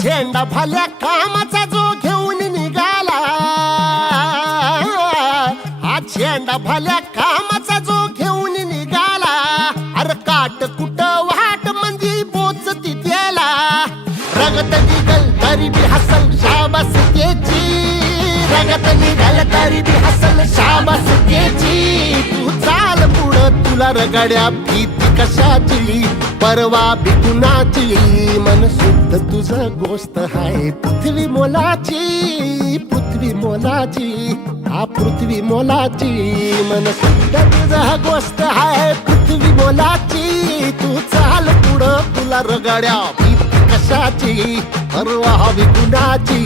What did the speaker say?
झेंडा भाल्या कामाचा जो घेऊन निघाला, हा झेंडा भाल्या कामाचा जो घेऊन निघाला, अरे काट कुट वाट मंदी बोचती त्याला, रगत निघल तरी बी हसल शाबास त्याची, रगत निघल तरी बी हसल शाबास त्याची. तू चाल पुढं तुला रगड्या भीती कशाची, परवा बी कुणाची, मन शुद्ध तुझं गोष्ट हाय पृथ्वी मोलाची, पृथ्वी मोलाची, हा पृथ्वी मोलाची, मन शुद्ध तुझं गोष्ट हाय पृथ्वी मोलाची. तू चाल पुढं तुला रगड्या भीती कशाची, परवा बी कुणाची.